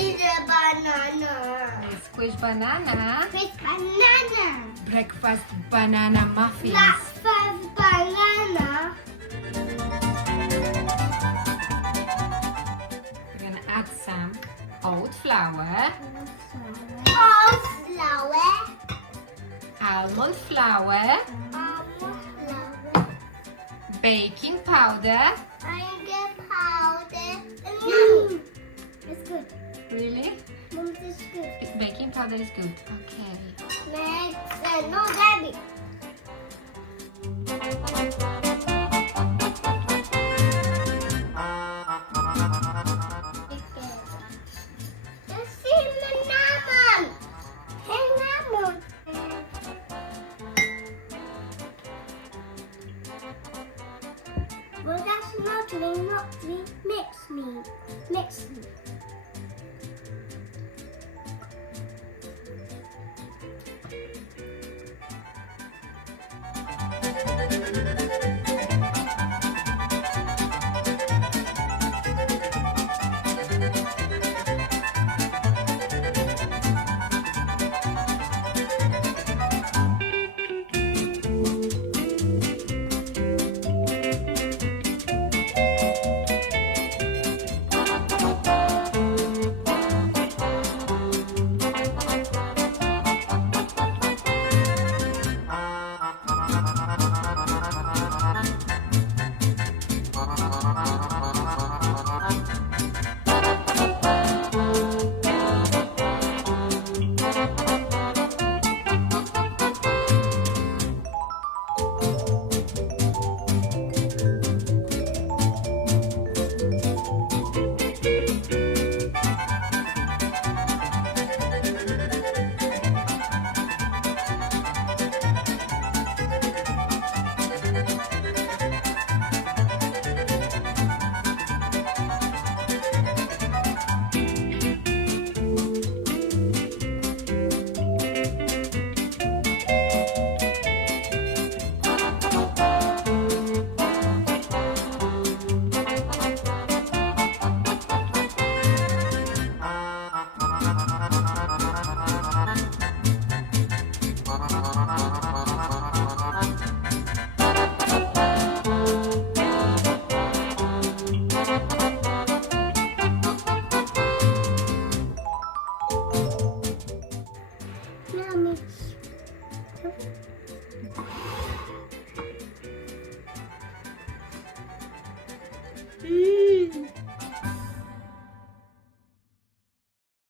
is a banana. Squish banana. It's banana. Breakfast banana muffins. Breakfast banana. We're gonna add some oat flour, Oat flour. almond flour, Almond flour. baking powder. I get powder. Yummy. It's good. Really? Mom, this is good. Baking powder is good. Okay. Next, no, Daddy. Well, that's not me. Mix me.